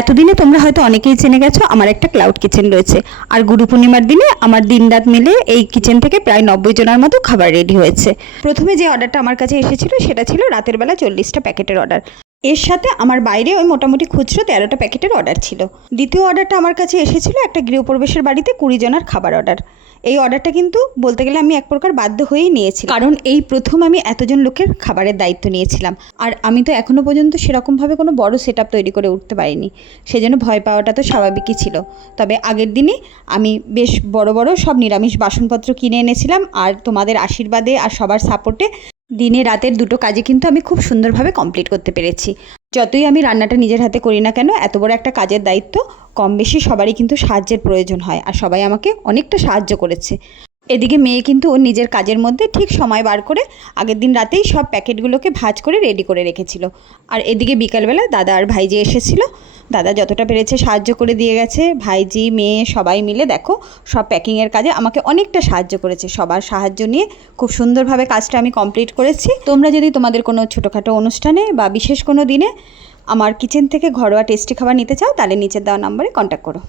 এতদিনে তোমরা হয়তো অনেকেই জেনে গেছো আমার একটা ক্লাউড কিচেন রয়েছে, আর গুরু পূর্ণিমার দিনে আমার দিনরাত মিলে এই কিচেন থেকে প্রায় 90 জনের মতো খাবার রেডি হয়েছে। প্রথমে যে অর্ডারটা আমার কাছে এসেছিল সেটা ছিল রাতের বেলা 40টা প্যাকেটের অর্ডার। এর সাথে আমার বাইরে ওই মোটামুটি খুচরো 13টা প্যাকেটের অর্ডার ছিল। দ্বিতীয় অর্ডারটা আমার কাছে এসেছিল একটা গৃহপ্রবেশের বাড়িতে 20 জনের খাবার অর্ডার। এই অর্ডারটা কিন্তু বলতে গেলে আমি এক প্রকার বাধ্য হয়েই নিয়েছি, কারণ এই প্রথম আমি এতজন লোকের খাবারের দায়িত্ব নিয়েছিলাম। আর আমি তো এখনও পর্যন্ত সেরকমভাবে কোনো বড় সেট আপ তৈরি করে উঠতে পারিনি, সেজন্য ভয় পাওয়াটা তো স্বাভাবিকই ছিল। তবে আগের দিনই আমি বেশ বড় বড় সব নিরামিষ বাসনপত্র কিনে এনেছিলাম, আর তোমাদের আশীর্বাদে আর সবার সাপোর্টে দিনে রাতের দুটো কাজে কিন্তু আমি খুব সুন্দরভাবে কমপ্লিট করতে পেরেছি। যতই আমি রান্নাটা নিজের হাতে করি না কেন, এত বড় একটা কাজের দায়িত্ব কম বেশি সবারই কিন্তু সাহায্যের প্রয়োজন হয়, আর সবাই আমাকে অনেকটা সাহায্য করেছে। এদিকে মেয়ে কিন্তু ওর নিজের কাজের মধ্যে ঠিক সময় বার করে আগের দিন রাতেই সব প্যাকেটগুলোকে ভাঁজ করে রেডি করে রেখেছিল। আর এদিকে বিকালবেলা দাদা আর ভাইজি এসেছিল। দাদা যতটা পেরেছে সাহায্য করে দিয়ে গেছে, ভাইজি মেয়ে সবাই মিলে দেখো সব প্যাকিংয়ের কাজে আমাকে অনেকটা সাহায্য করেছে। সবার সাহায্য নিয়ে খুব সুন্দরভাবে কাজটা আমি কমপ্লিট করেছি। তোমরা যদি তোমাদের কোনো ছোটোখাটো অনুষ্ঠানে বা বিশেষ কোনো দিনে আমার কিচেন থেকে ঘরোয়া টেস্টি খাবার নিতে চাও, তাহলে নিচের দেওয়া নম্বরে কন্ট্যাক্ট করো।